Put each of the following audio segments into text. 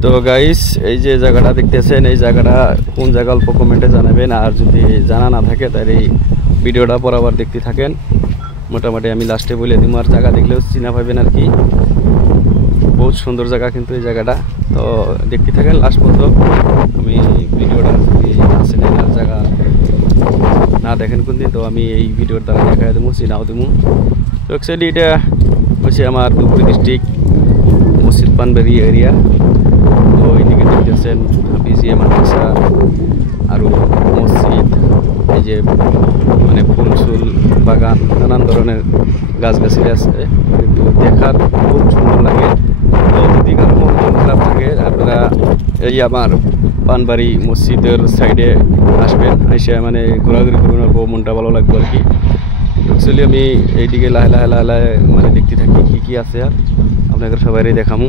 তো গাইস, এই যে জায়গাটা দেখতেছেন, এই জায়গাটা কোন জায়গা অল্প কমেন্টে জানাবেন। আর যদি জানা না থাকে তাহলে এই ভিডিওটা বরাবর দেখতে থাকেন। মোটামুটি আমি লাস্টে বলে দিব, আর জায়গা দেখলেও চিনা পাবেন আর কি। বহুত সুন্দর জায়গা কিন্তু এই জায়গাটা। তো দেখতে থাকেন লাস্ট পর্যন্ত। আমি ভিডিওটা যদি আসেন আর জায়গা না দেখেন কোনদিন, তো আমি এই ভিডিওর দ্বারা দেখাই দেবো, চিনাও দেবো। তো অ্যাকচুয়ালি এটা হচ্ছে আমার ধুপগুড়ি ডিস্ট্রিক্ট মসজিদ পানবাড়ি এরিয়া। তো এইদিকে দেখতেছেন হাফিজিয়া মাদ্রাসা আরও মসজিদ, এই যে মানে ফুল চুল বাগান, নানান ধরনের গাছগাছালি আছে, কিন্তু দেখার খুব সুন্দর লাগে। তো যদি কারো মন খারাপ থাকে, আপনারা এই আমার পানবাড়ি মসজিদের সাইডে আসবেন, এসে মানে ঘোরাঘুরি করবেন, অল্প মনটা ভালো লাগবে আর কি। অ্যাকচুয়ালি আমি এইদিকে লাহে লাহে লাহে লাহে মানে দেখতে থাকি কী কী আছে, আর আপনাদের সবাইই দেখামু।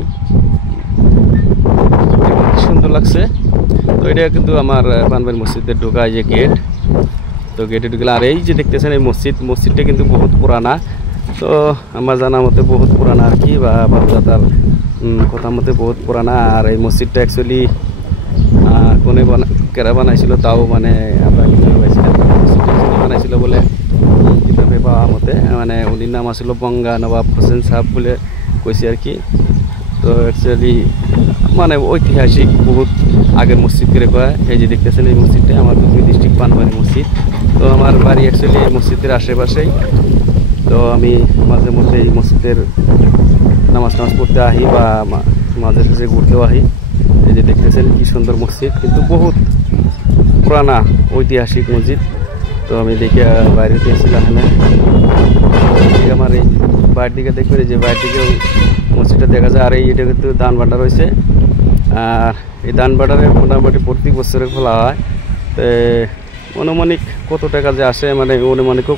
সুন্দর লাগছে। তো এটা কিন্তু আমার পানবাড়ি মসজিদের ঢোকা যে গেট, তো গেটে ঢুকলে আর এই যে দেখতেছেন এই মসজিদটা কিন্তু বহুত পুরানা। তো আমার জানা মতে বহুত পুরানা আর কি, বা বাপদাদার কথা মতে বহুত পুরানা। আর এই মসজিদটা অ্যাকচুয়ালি কোনে কেরা বানাইছিল তাও মানে আমরা বানাইছিল বলে কিতাবে পাওয়া মতে, মানে উনির নাম আসছিল বঙ্গা নবাব হোসেন সাহেব বলে কইছে আর কি। তো অ্যাকচুয়ালি মানে ঐতিহাসিক বহুত আগের মসজিদ করে কয়। এই যে দেখতেছেন এই মসজিদটা আমার ধুপগুড়ি ডিস্ট্রিক্ট পানবাড়ি মসজিদ। তো আমার বাড়ি অ্যাকচুয়ালি এই মসজিদের আশেপাশেই। তো আমি মাঝে মধ্যে এই মসজিদের নামাজ পড়তে আহি, বা মাঝে সাঝে ঘুরতেও আহি। এই যে দেখতেছেন কি সুন্দর মসজিদ, কিন্তু বহুত পুরানা ঐতিহাসিক মসজিদ। তো আমি দেখে বাইরে গিয়েছিলাম এখানে। আমার এই বাইরের দিকে দেখবেন, এই যে বাইরের দিকেও মসজিদটা দেখা যায়। আর এইটা কিন্তু দান ভান্ডার রয়েছে। আর এই দান ভান্ডারে মোটামুটি প্রতি বছরে খোলা হয়। তো অনুমানিক কত টাকা যে আসে, মানে অনুমানিকও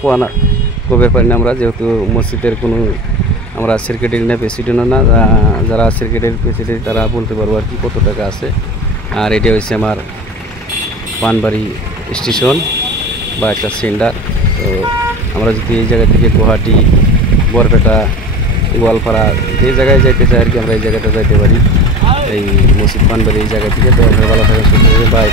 কবে পারি না আমরা, যেহেতু মসজিদের কোনো আমরা সেক্রেটারি না প্রেসিডেন্টও না। যারা সেক্রেটারি প্রেসিডেন্ট তারা বলতে পারবো আর কি কত টাকা আছে। আর এটা হচ্ছে আমার পানবাড়ি স্টেশন বা একটা সেন্টার। তো আমরা যদি এই জায়গা থেকে গুয়াহাটি, বরপেটা, গোয়ালপাড়া যে জায়গায় যাইতে চাই আর কি, আমরা এই জায়গাটা যাইতে পারি এই মসজিদ পানবাড়ি এই জায়গা থেকে। তো ভালো থাকেন, সুস্থ থাকবেন, বাই।